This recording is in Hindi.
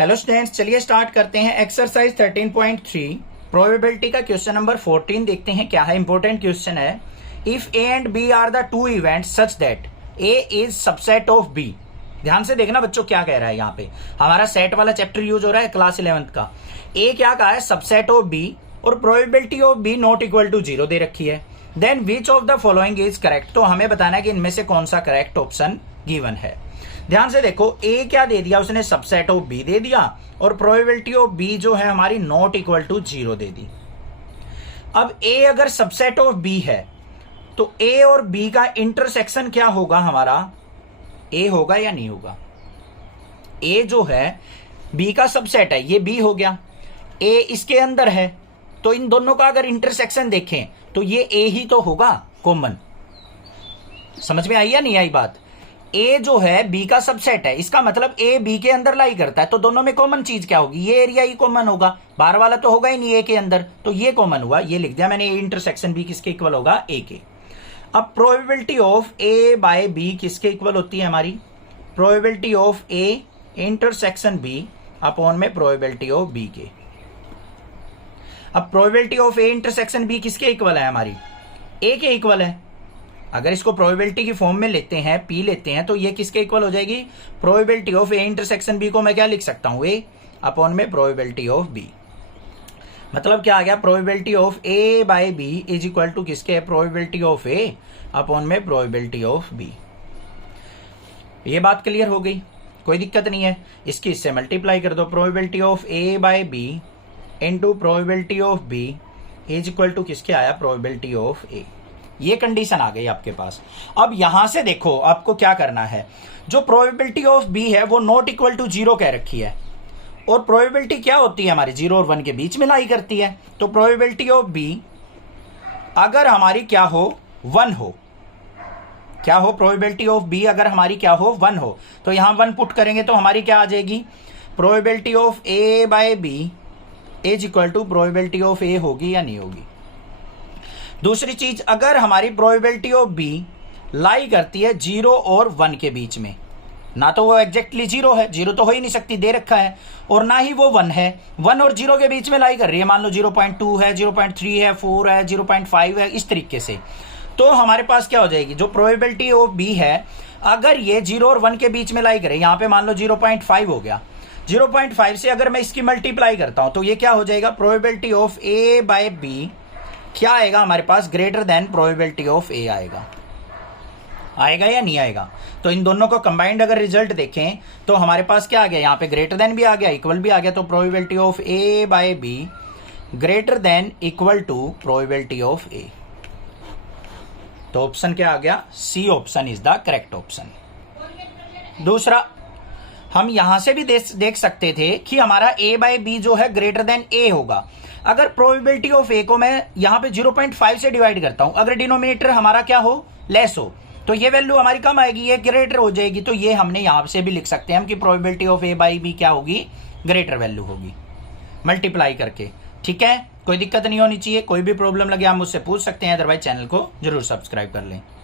हेलो स्टूडेंट्स, चलिए स्टार्ट करते हैं एक्सरसाइज 13.3 प्रोबेबिलिटी का क्वेश्चन नंबर 14 देखते हैं क्या है। इंपॉर्टेंट क्वेश्चन है। If A and B are the two events such that A is subset of B. ध्यान से देखना बच्चों क्या कह रहा है। यहाँ पे हमारा सेट वाला चैप्टर यूज हो रहा है क्लास 11th का। ए क्या कहा है, सबसेट ऑफ बी, और probability of B not equal to 0 दे रखी है। Then which of the following is correct. तो हमें बताना है कि इनमें से कौन सा करेक्ट ऑप्शन गिवन है। ध्यान से देखो, ए क्या दे दिया उसने, सबसेट ऑफ बी दे दिया, और प्रोबेबिलिटी ऑफ बी जो है हमारी नॉट इक्वल टू 0 दे दी। अब ए अगर सबसेट ऑफ बी है तो ए और बी का इंटरसेक्शन क्या होगा हमारा, ए होगा या नहीं होगा। ए जो है बी का सबसेट है, ये बी हो गया, ए इसके अंदर है, तो इन दोनों का अगर इंटरसेक्शन देखें तो ये ए ही तो होगा कॉमन। समझ में आई या नहीं आई बात। ए जो है बी का सबसेट है, इसका मतलब ए बी के अंदर लाई करता है, तो दोनों में कॉमन चीज क्या होगी, ये एरिया ही कॉमन होगा। बाहर वाला तो होगा ही नहीं ए के अंदर, तो ये कॉमन हुआ, ये लिख दिया मैंने। ए इंटरसेक्शन बी किसके इक्वल होगा, ए के। अब probability of A by B किसके इक्वल होती है हमारी, probability of A intersection B upon में प्रोबेबिलिटी ऑफ बी के। अब probability of A intersection B किसके इक्वल है हमारी, ए के इक्वल है। अगर इसको प्रोबेबिलिटी की फॉर्म में लेते हैं, पी लेते हैं, तो ये किसके इक्वल हो जाएगी, probability of A intersection B को मैं क्या लिख सकता हूं, ए अपॉन में प्रोबेबिलिटी ऑफ बी। मतलब क्या आ गया, probability of A by B is equal to किसके, प्रोबेबिलिटी ऑफ ए अपॉन में प्रोबेबिलिटी ऑफ बी। ये बात क्लियर हो गई, कोई दिक्कत नहीं है। इसकी इससे मल्टीप्लाई कर दो, probability of A by B into probability of B is equal to किसके आया, प्रोबेबिलिटी ऑफ ए। ये कंडीशन आ गई आपके पास। अब यहां से देखो आपको क्या करना है, जो प्रोबेबिलिटी ऑफ बी है वो नॉट इक्वल टू 0 कह रखी है, और प्रोबेबिलिटी क्या होती है हमारी, 0 और 1 के बीच में लाई करती है। तो प्रोबेबिलिटी ऑफ बी अगर हमारी क्या हो, 1 हो, क्या हो, प्रोबेबिलिटी ऑफ बी अगर हमारी क्या हो, 1 हो, तो यहां 1 पुट करेंगे तो हमारी क्या आ जाएगी, probability of A by B is equal to probability of A होगी या नहीं होगी। दूसरी चीज, अगर हमारी प्रोबेबिलिटी ऑफ बी लाई करती है 0 और 1 के बीच में, ना तो वो एग्जैक्टली 0 है, 0 तो हो ही नहीं सकती, दे रखा है, और ना ही वो 1 है, 1 और 0 के बीच में लाई कर रही है। मान लो 0.2 है, 0.3 है, 4 है, 0.5 है, इस तरीके से। तो हमारे पास क्या हो जाएगी, जो प्रोबेबिलिटी ऑफ बी है अगर ये 0 और 1 के बीच में लाई करे, यहां पे मान लो 0.5 हो गया, 0.5 से अगर मैं इसकी मल्टीप्लाई करता हूं तो ये क्या हो जाएगा, probability of A by B क्या आएगा हमारे पास, greater than probability of A आएगा। आएगा या नहीं आएगा। तो इन दोनों को कंबाइंड अगर रिजल्ट देखें तो हमारे पास क्या आ गया, यहां पे ग्रेटर देन भी आ गया, इक्वल भी आ गया, तो probability of A by B greater than equal to probability of A. तो ऑप्शन क्या आ गया, C option is the correct option. दूसरा, हम यहां से भी देख सकते थे कि हमारा ए बाय बी जो है ग्रेटर देन ए होगा। अगर प्रोबेबिलिटी ऑफ ए को मैं यहां पे 0.5 से डिवाइड करता हूं, अगर डिनोमिनेटर हमारा क्या हो, लेस हो, तो ये वैल्यू हमारी कम आएगी, ये ग्रेटर हो जाएगी। तो ये हमने यहां से भी लिख सकते हैं हम कि probability of A by B क्या होगी, ग्रेटर वैल्यू होगी, मल्टीप्लाई करके। ठीक है, कोई दिक्कत नहीं होनी चाहिए। कोई भी प्रॉब्लम लगे आप मुझसे पूछ सकते हैं, अदरवाइज चैनल को जरूर सब्सक्राइब कर लें।